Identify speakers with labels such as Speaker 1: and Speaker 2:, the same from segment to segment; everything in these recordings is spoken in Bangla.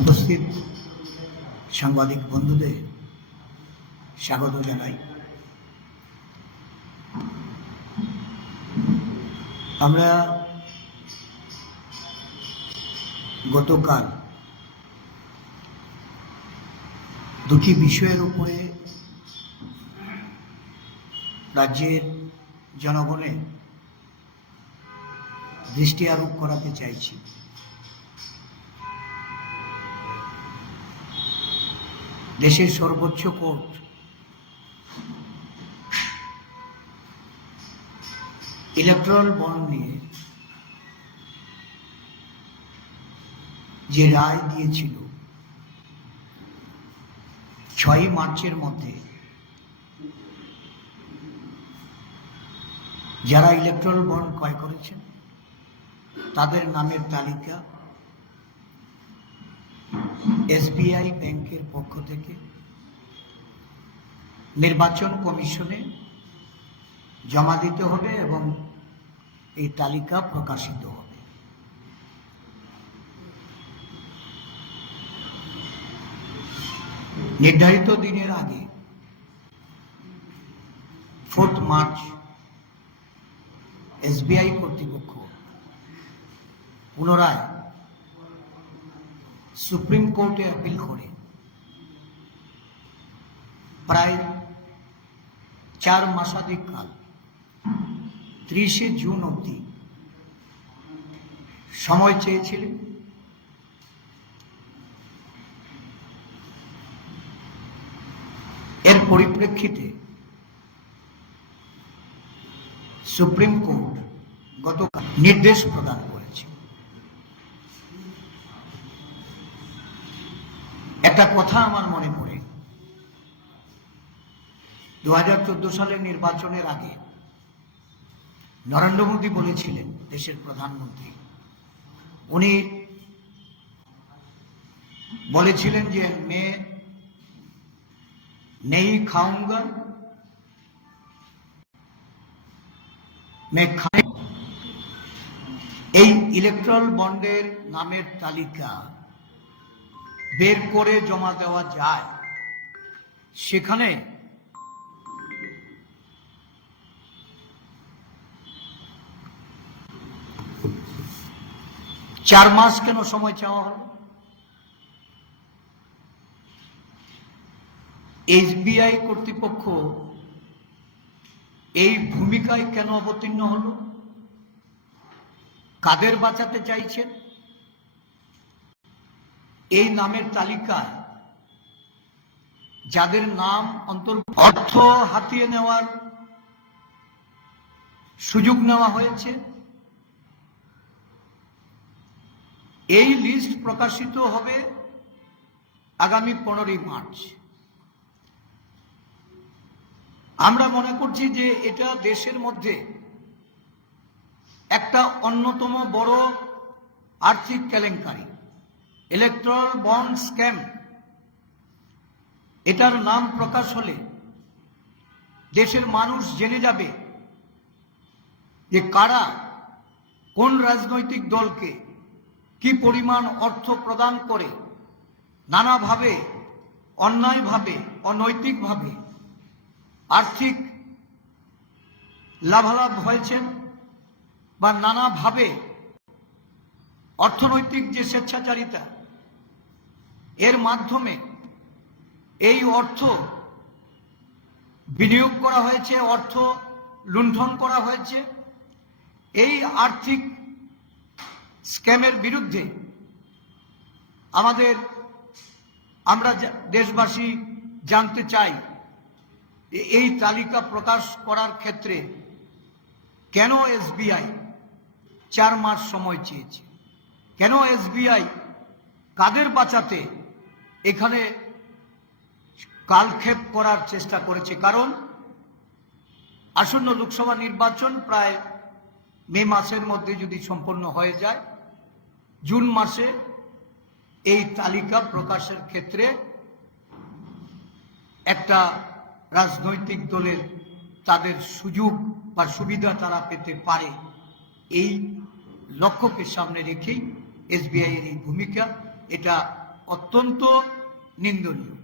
Speaker 1: উপস্থিত সাংবাদিক বন্ধুদের স্বাগত জানাই। আমরা গতকাল দুটি বিষয়ের উপরে রাজ্যের জনগণের দৃষ্টি আরোপ করাতে চাইছি। দেশের সর্বোচ্চ কোর্ট। ইলেকট্রাল বন্ড নিয়ে যে রায় দিয়েছিল, ছয়ই মার্চের মধ্যে যারা ইলেকট্রাল বন্ড ক্রয় করেছেন, তাদের নামের তালিকা এসবিআই ব্যাংকের পক্ষ থেকে নির্বাচন কমিশনে জমা দিতে হবে এবং এই তালিকা প্রকাশিত হবে। নির্ধারিত দিনের আগে ফোর্থ মার্চ এসবিআই কর্তৃপক্ষ পুনরায় সুপ্রিম কোর্টে আপিল করে। প্রায় চার মাসাধিক কাল, ত্রিশে জুন অবধি সময় চেয়েছিলেন। এর পরিপ্রেক্ষিতে সুপ্রিম কোর্ট গতকাল নির্দেশ প্রদান করেছে একটা কথা আমার মনে পড়ে। দু হাজার চোদ্দ সালের নির্বাচনের আগে নরেন্দ্র মোদী বলেছিলেন, দেশের প্রধানমন্ত্রী, উনি বলেছিলেন যে মে নেই খাউঙ্গা মে খাই এই ইলেকট্রাল বন্ডের নামের তালিকা বের করে জমা দেওয়া যায়। সেখানে চার মাস কেন সময় চাওয়া হলো? এসবিআই কর্তৃপক্ষ এই ভূমিকায় কেন অবতীর্ণ হল? কাদের বাঁচাতে চাইছেন? এই নামের তালিকায় যাদের নাম অন্তর অর্থ হাতিয়ে নেওয়ার সুযোগ নেওয়া হয়েছে, এই লিস্ট প্রকাশিত হবে আগামী পনেরোই মার্চ। আমরা মনে করছি যে এটা দেশের মধ্যে একটা অন্যতম বড় আর্থিক কেলেঙ্কারি। ইলেকট্রাল বন্ড স্ক্যাম এটার নাম প্রকাশ হলে দেশের মানুষ জেনে যাবে যে কারা কোন রাজনৈতিক দলকে কি পরিমাণ অর্থ প্রদান করে নানাভাবে, অন্যায়ভাবে, অনৈতিকভাবে আর্থিক লাভালাভ হয়েছেন বা নানাভাবে অর্থনৈতিক যে স্বেচ্ছাচারিতা এর মাধ্যমে এই অর্থ বিনিয়োগ করা হয়েছে, অর্থ লুণ্ঠন করা হয়েছে। এই আর্থিক স্ক্যামের বিরুদ্ধে আমাদের, আমরা দেশবাসী জানতে চাই এই তালিকা প্রকাশ করার ক্ষেত্রে কেন এসবিআই চার মাস সময় চেয়েছে? কেন এসবিআই কাদের বাঁচাতে এখানে কালক্ষেপ করার চেষ্টা করেছে। কারণ আসন্ন লোকসভা নির্বাচন প্রায় মে মাসের মধ্যে যদি সম্পন্ন হয়ে যায়, জুন মাসে এই তালিকা প্রকাশের ক্ষেত্রে একটা রাজনৈতিক দলের তাদের সুযোগ বা সুবিধা তারা পেতে পারে এই লক্ষ্যকে সামনে রেখেই এসবিআই এর এই ভূমিকা। এটা অত্যন্ত নিন্দনীয়।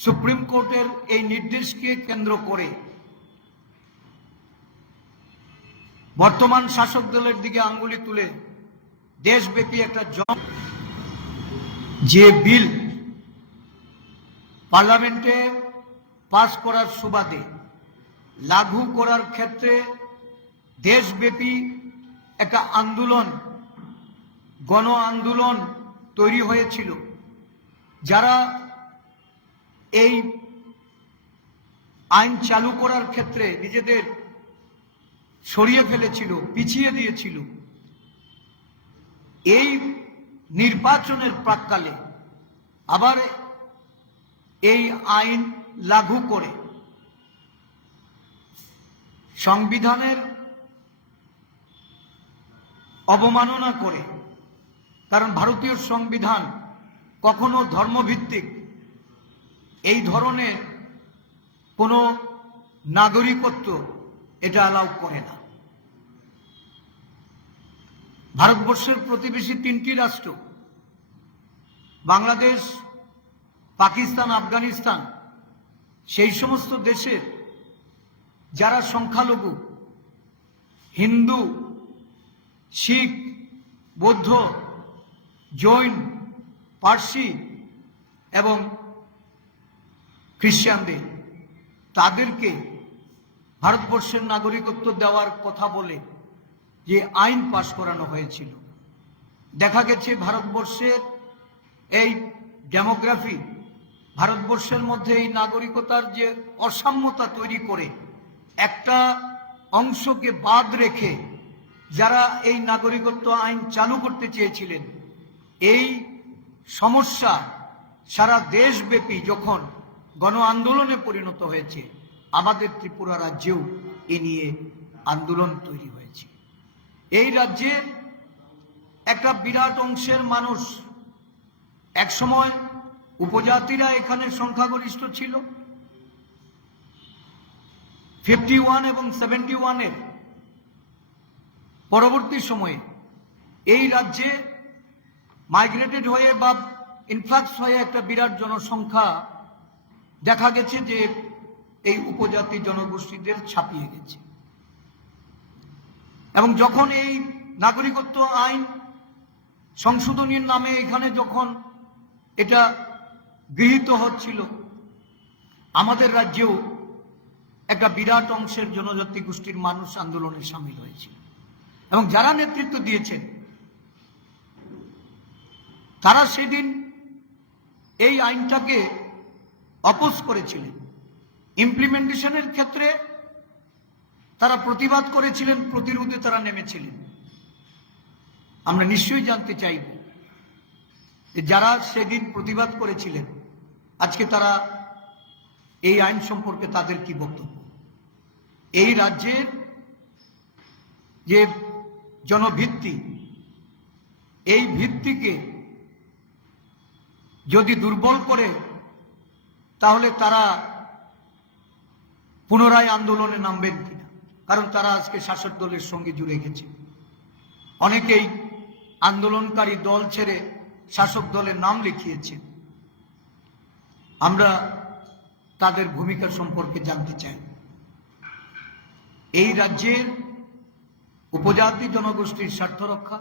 Speaker 1: সুপ্রিম কোর্টের এই নির্দেশকে কেন্দ্র করে বর্তমান শাসক দলের দিকে আঙ্গুলি তুলে দেশব্যাপী একটা যে বিল পার্লামেন্টে পাস করার সুবাদে লাগু করার ক্ষেত্রে দেশব্যাপী একটা আন্দোলন গণ আন্দোলন তৈরি হয়েছিল। যারা এই আইন চালু করার ক্ষেত্রে নিজেদের সরিয়ে ফেলেছিল, পিছিয়ে দিয়েছিল, এই নির্বাচনের প্রাককালে আবার এই আইন লাগু করে সংবিধানের অবমাননা করে কারণ ভারতীয় সংবিধান কখনো ধর্মভিত্তিক। এই ধরনের কোনো নাগরিকত্ব এটা অ্যালাউ করে না। ভারতবর্ষের প্রতিবেশী তিনটি রাষ্ট্র, বাংলাদেশ, পাকিস্তান, আফগানিস্তান, সেই সমস্ত দেশের যারা সংখ্যালঘু, হিন্দু, শিখ, বৌদ্ধ জৈন, পার্সি এবং খ্রিস্টানদের। তাদেরকে ভারতবর্ষের নাগরিকত্ব দেওয়ার কথা বলে যে আইন পাশ করানো হয়েছিল। দেখা গেছে ভারতবর্ষের এই ডেমোগ্রাফি, ভারতবর্ষের মধ্যে এই নাগরিকতার যে অসাম্যতা তৈরি করে একটা অংশকে বাদ রেখে যারা এই নাগরিকত্ব আইন চালু করতে চেয়েছিলেন এই সমস্যা সারা দেশব্যাপী যখন গণ আন্দোলনে পরিণত হয়েছে, আমাদের ত্রিপুরা রাজ্যেও এ নিয়ে আন্দোলন তৈরি হয়েছে। এই রাজ্যে একটা বিরাট অংশের মানুষ একসময় উপজাতিরা এখানে সংখ্যাগরিষ্ঠ ছিল। ফিফটি ওয়ান এবং সেভেন্টি ওয়ানের পরবর্তী সময়ে এই রাজ্যে মাইগ্রেটেড হয়ে বা ইনফ্লাক্স হয়ে একটা বিরাট জনসংখ্যা দেখা গেছে যে এই উপজাতি জনগোষ্ঠীদের ছাপিয়ে গেছে। এবং যখন এই নাগরিকত্ব আইন সংশোধনীর নামে এখানে যখন এটা গৃহীত হচ্ছিল, আমাদের রাজ্যেও একটা বিরাট অংশের জনজাতি গোষ্ঠীর মানুষ আন্দোলনে সামিল হয়েছিল। এবং যারা নেতৃত্ব দিয়েছেন তারা সেদিন এই আইনটাকে অপোজ করেছিলেন। ইমপ্লিমেন্টেশনের ক্ষেত্রে তারা প্রতিবাদ করেছিলেন, প্রতিরোধে তারা নেমেছিলেন। আমরা নিশ্চয়ই জানতে চাইব যারা সেদিন প্রতিবাদ করেছিলেন, আজকে তারা এই আইন সম্পর্কে তাদের কি বক্তব্য? এই রাজ্যের যে জনভিত্তি, এই ভিত্তিকে যদি দুর্বল করে, তাহলে তারা পুনরায় আন্দোলনে নামবেন কিনা? কারণ তারা আজকে শাসক দলের সঙ্গে জুড়ে গেছে। অনেকেই আন্দোলনকারী দল ছেড়ে শাসক দলের নাম লিখিয়েছে আমরা তাদের ভূমিকা সম্পর্কে জানতে চাই। এই রাজ্যের উপজাতি জনগোষ্ঠীর স্বার্থ রক্ষা,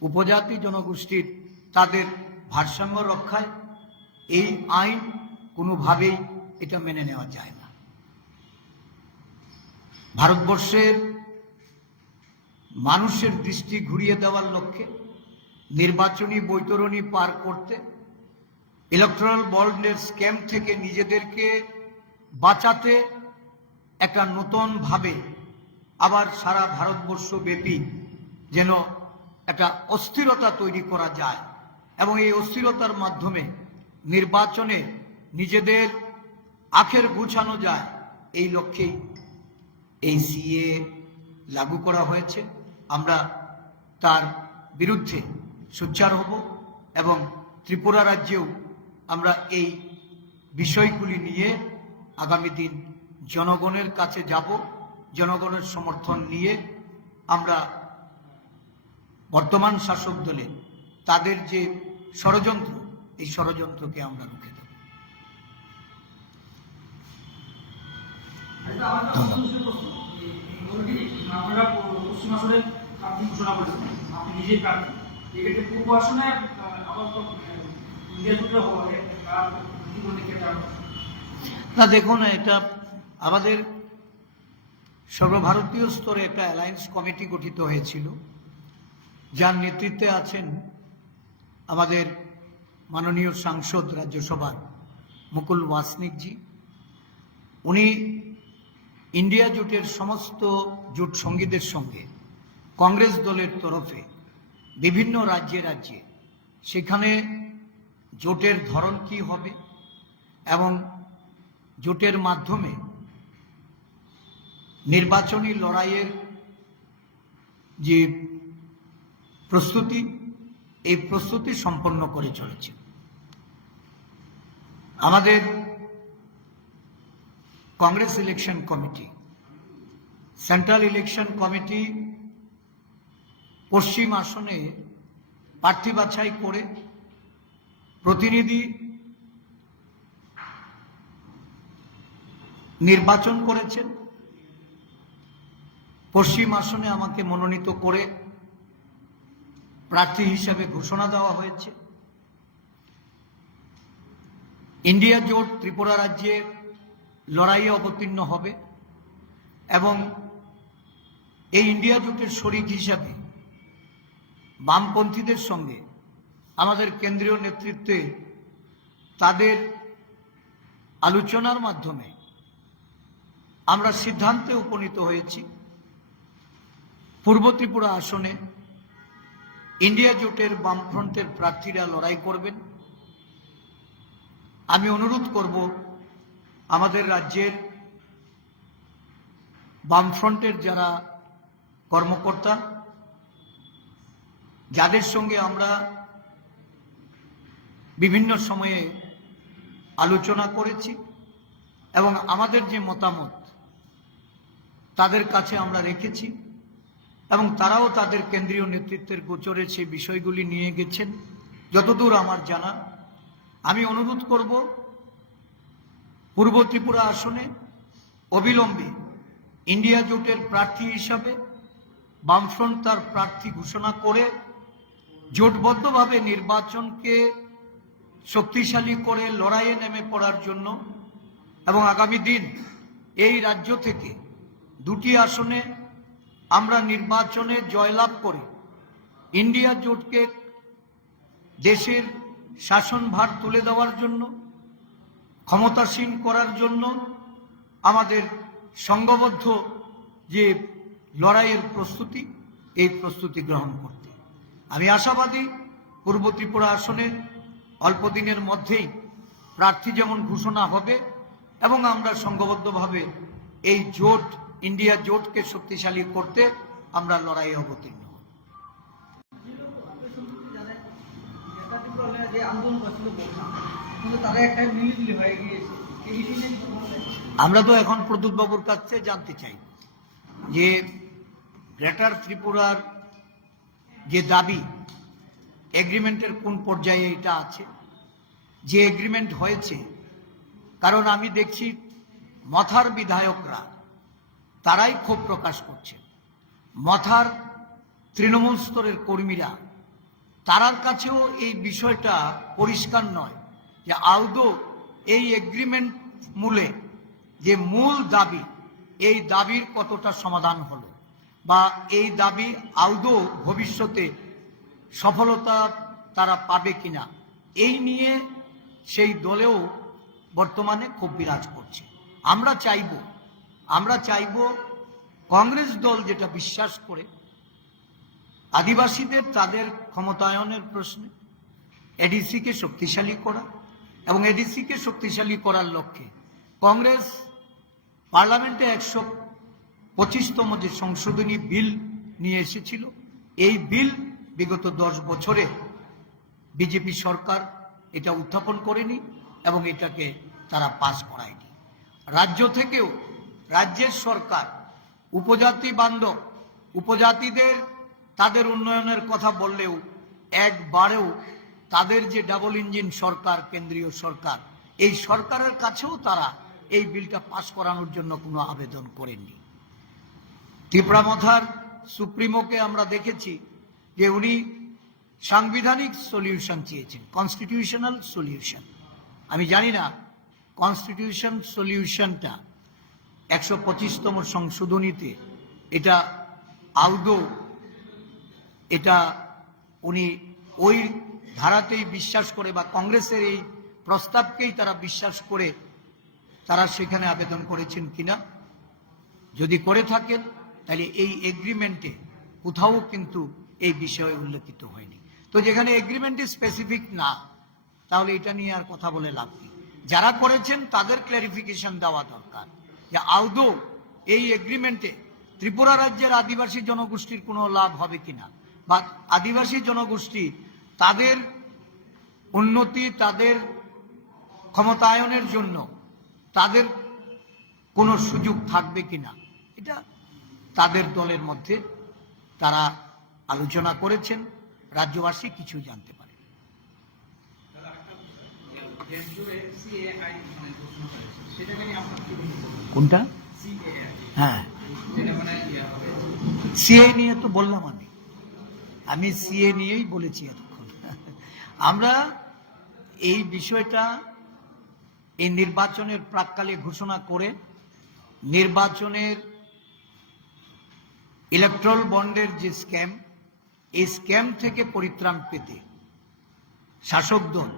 Speaker 1: উপজাতি জনগোষ্ঠীর তাদের ভারসাম্য রক্ষায় এই আইন কোনোভাবেই এটা মেনে নেওয়া যায় না। ভারতবর্ষের মানুষের দৃষ্টি ঘুরিয়ে দেওয়ার লক্ষ্যে নির্বাচনী বৈতরণী পার করতে ইলেকট্রাল বন্ডের স্ক্যাম থেকে নিজেদেরকে বাঁচাতে একটা নতুন ভাবে আবার সারা ভারতবর্ষ ব্যাপী যেন একটা অস্থিরতা তৈরি করা যায়। এবং এই অস্থিরতার মাধ্যমে নির্বাচনে নিজেদের আখের গুছানো যায়, এই লক্ষ্যেই এই সিএ লাগু করা হয়েছে। আমরা তার বিরুদ্ধে সোচ্চার হব এবং ত্রিপুরা রাজ্যেও আমরা এই বিষয়গুলি নিয়ে আগামী দিন জনগণের কাছে যাব, জনগণের সমর্থন নিয়ে আমরা বর্তমান শাসক দলে তাদের যে ষড়যন্ত্র এই ষড়যন্ত্রকে আমরা রুখে দেব।
Speaker 2: কেটে
Speaker 1: না দেখুন এটা আমাদের সর্বভারতীয় স্তরে একটা অ্যালায়েন্স কমিটি গঠিত হয়েছিল। যার নেতৃত্বে আছেন আমাদের মাননীয় সাংসদ রাজ্যসভার মুকুল ওয়াসনিকজি। উনি ইন্ডিয়া জোটের সমস্ত জোট সঙ্গীদের সঙ্গে কংগ্রেস দলের তরফে বিভিন্ন রাজ্যে রাজ্যে সেখানে জোটের ধরন কি হবে এবং জোটের মাধ্যমে নির্বাচনী লড়াইয়ের যে প্রস্তুতি এই প্রস্তুতি সম্পন্ন করে চলেছে। আমাদের Congress election committee, central election committee পশ্চিম আসনে প্রার্থী বাছাই করে প্রতিনিধি নির্বাচন করেছেন। পশ্চিম আসনে আমাকে মনোনীত করে প্রার্থী হিসাবে ঘোষণা দেওয়া হয়েছে। ইন্ডিয়া জোট ত্রিপুরা রাজ্যে লড়াইয়ে অবতীর্ণ হবে এবং এই ইন্ডিয়া জোটের শরিক হিসাবে বামপন্থীদের সঙ্গে আমাদের কেন্দ্রীয় নেতৃত্বে তাদের আলোচনার মাধ্যমে আমরা সিদ্ধান্তে উপনীত হয়েছি। পূর্ব ত্রিপুরা আসনে ইন্ডিয়া জোটের বামফ্রন্টের প্রার্থীরা লড়াই করবেন। আমি অনুরোধ করব আমাদের রাজ্যের বামফ্রন্টের যারা কর্মকর্তা, যাদের সঙ্গে আমরা বিভিন্ন সময়ে আলোচনা করেছি এবং আমাদের যে মতামত, তাদের কাছে আমরা রেখেছি। এবং তারাও তাদের কেন্দ্রীয় নেতৃত্বের গোচরে সেই বিষয়গুলি নিয়ে গেছেন। যতদূর আমার জানা, আমি অনুরোধ করব পূর্ব ত্রিপুরা আসনে অবিলম্বে ইন্ডিয়া জোটের প্রার্থী হিসাবে বামফ্রন্ট তার প্রার্থী ঘোষণা করে জোটবদ্ধভাবে নির্বাচনকে শক্তিশালী করে লড়াইয়ে নেমে পড়ার জন্য এবং আগামী দিন এই রাজ্য থেকে দুটি আসনে আমরা নির্বাচনে জয়লাভ করে। ইন্ডিয়া জোটকে দেশের শাসনভার তুলে দেওয়ার জন্য, ক্ষমতাসীন করার জন্য আমাদের সংঘবদ্ধ যে লড়াইয়ের প্রস্তুতি, এই প্রস্তুতি গ্রহণ করতে। আমি আশাবাদী পূর্ব ত্রিপুরা আসনে অল্প দিনের মধ্যেই প্রার্থী যেমন ঘোষণা হবে, এবং আমরা সংঘবদ্ধভাবে এই জোট ইন্ডিয়া জোটকে শক্তিশালী করতে আমরা লড়াইয়ে অবতীর্ণ আমরা তো এখন প্রদ্যুৎ বাবুর কাছ জানতে চাই যে গ্রেটার ত্রিপুরার যে দাবি এগ্রিমেন্টের কোন পর্যায়ে এটা আছে? যে এগ্রিমেন্ট হয়েছে, কারণ আমি দেখছি মথার বিধায়করা তারাই ক্ষোভ প্রকাশ করছে। মথার তৃণমূল স্তরের কর্মীরা, তারার কাছেও এই বিষয়টা পরিষ্কার নয় যে আদৌ এই এগ্রিমেন্ট মূলে যে মূল দাবি, এই দাবির কতটা সমাধান হলো বা এই দাবি আদৌ ভবিষ্যতে সফলতা তারা পাবে কিনা, এই নিয়ে সেই দলেও বর্তমানে খুব বিরাজ করছে। আমরা চাইব আমরা চাইব কংগ্রেস দল যেটা বিশ্বাস করে, আদিবাসীদের তাদের ক্ষমতায়নের প্রশ্নে, এডিসিকে শক্তিশালী করা এবং এডিসিকে শক্তিশালী করার লক্ষ্যে কংগ্রেস পার্লামেন্টে একশো পঁচিশতম যে সংশোধনী বিল নিয়ে এসেছিল, এই বিল বিগত দশ বছরে বিজেপি সরকার এটা উত্থাপন করেনি এবং এটাকে তারা পাস করায়নি। রাজ্য থেকেও রাজ্যের সরকার, উপজাতি বান্ধব, উপজাতিদের তাদের উন্নয়নের কথা বললেও একবারেও তাদের যে ডাবল ইঞ্জিন সরকার, কেন্দ্রীয় সরকার, এই সরকারের কাছেও তারা এই বিলটা পাস করানোর জন্য কোনো আবেদন করেননি। ত্রিপুরামথার সুপ্রিমোকে আমরা দেখেছি যে উনি সাংবিধানিক সলিউশন চেয়েছেন কনস্টিটিউশনাল সলিউশন আমি জানি না কনস্টিটিউশন সলিউশনটা একশো পঁচিশতম সংশোধনীতে এটা আদৌ এটা উনি ওই ধারাতেই বিশ্বাস করে বা কংগ্রেসের এই প্রস্তাবকেই তারা বিশ্বাস করে তারা সেখানে আবেদন করেছেন কিনা। যদি করে থাকেন, তাহলে এই এগ্রিমেন্টে কোথাও কিন্তু এই বিষয়ে উল্লেখিত হয়নি। তো যেখানে এগ্রিমেন্টে স্পেসিফিক না, তাহলে এটা নিয়ে আর কথা বলে লাভ নেই। যারা করেছেন, তাদের ক্ল্যারিফিকেশন দেওয়া দরকার। যে আদৌ এই এগ্রিমেন্টে ত্রিপুরা রাজ্যের আদিবাসী জনগোষ্ঠীর কোনো লাভ হবে কিনা বা আদিবাসী জনগোষ্ঠী তাদের উন্নতি, তাদের ক্ষমতায়নের জন্য তাদের কোনো সুযোগ থাকবে কিনা, এটা তাদের দলের মধ্যে তারা আলোচনা করেছেন, রাজ্যবাসী কিছু জানতে পারে কোনটা? হ্যাঁ। সিএ নিয়ে তো বললাম আমি। আমি সিএ নিয়েই বলেছি এতক্ষণ। আমরা এই বিষয়টা এই নির্বাচনের প্রাককালে ঘোষণা করে নির্বাচনের ইলেকট্রল বন্ডের যে স্ক্যাম এই স্ক্যাম থেকে পরিত্রাণ পেতে শাসক দল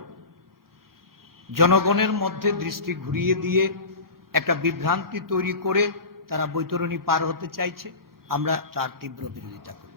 Speaker 1: জনগণের মধ্যে দৃষ্টি ঘুরিয়ে দিয়ে একটা বিভ্রান্তি তৈরি করে তারা বৈতরণী পার হতে চাইছে। আমরা তার তীব্র বিরোধিতা করি।